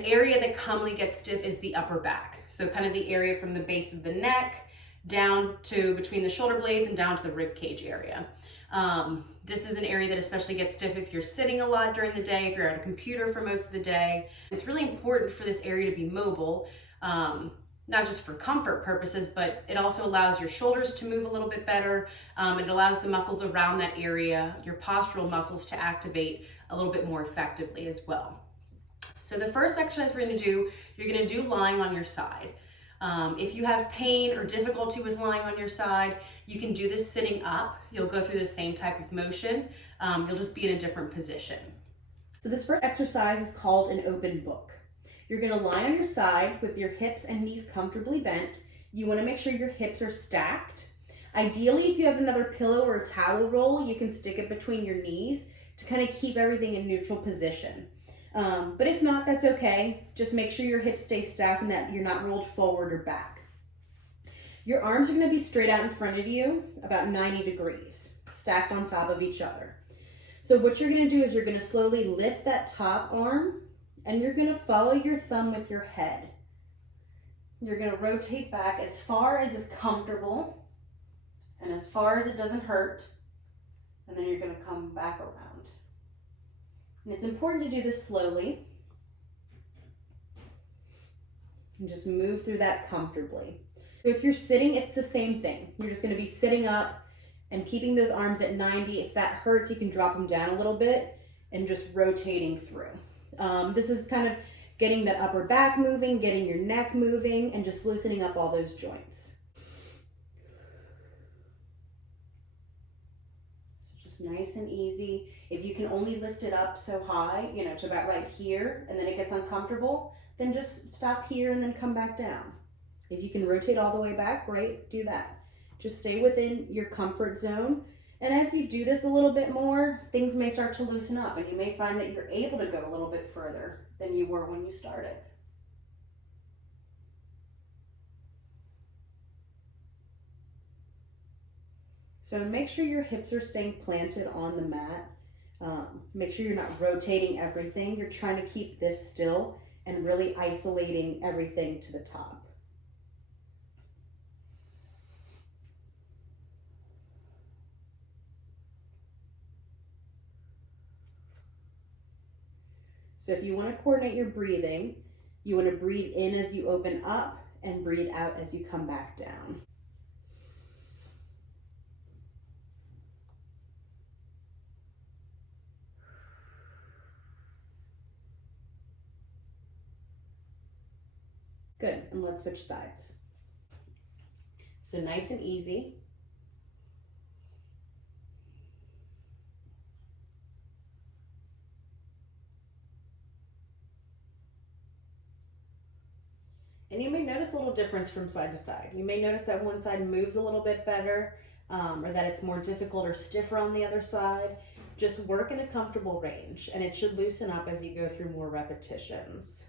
An area that commonly gets stiff is the upper back. So kind of the area from the base of the neck down to between the shoulder blades and down to the rib cage area. This is an area that especially gets stiff if you're sitting a lot during the day, if you're at a computer for most of the day. It's really important for this area to be mobile, not just for comfort purposes, but it also allows your shoulders to move a little bit better. It allows the muscles around that area, your postural muscles, to activate a little bit more effectively as well. So the first exercise we're going to do, you're going to do lying on your side. If you have pain or difficulty with lying on your side, you can do this sitting up. You'll go through the same type of motion. You'll just be in a different position. So this first exercise is called an open book. You're going to lie on your side with your hips and knees comfortably bent. You want to make sure your hips are stacked. Ideally, if you have another pillow or a towel roll, you can stick it between your knees to kind of keep everything in neutral position. But if not, that's okay. Just make sure your hips stay stacked and that you're not rolled forward or back. Your arms are going to be straight out in front of you, about 90 degrees, stacked on top of each other. So what you're going to do is you're going to slowly lift that top arm and you're going to follow your thumb with your head. You're going to rotate back as far as is comfortable and as far as it doesn't hurt. And then you're going to come back around. And it's important to do this slowly. And just move through that comfortably. So if you're sitting, it's the same thing. You're just going to be sitting up and keeping those arms at 90. If that hurts, you can drop them down a little bit and just rotating through. This is kind of getting that upper back moving, getting your neck moving, and just loosening up all those joints. So just nice and easy. If you can only lift it up so high, to about right here, and then it gets uncomfortable, then just stop here and then come back down. If you can rotate all the way back, great, do that. Just stay within your comfort zone. And as you do this a little bit more, things may start to loosen up and you may find that you're able to go a little bit further than you were when you started. So make sure your hips are staying planted on the mat. Make sure you're not rotating everything. You're trying to keep this still and really isolating everything to the top. So if you want to coordinate your breathing, you want to breathe in as you open up and breathe out as you come back down. Good, and let's switch sides. So nice and easy. And you may notice a little difference from side to side. You may notice that one side moves a little bit better, or that it's more difficult or stiffer on the other side. Just work in a comfortable range, and it should loosen up as you go through more repetitions.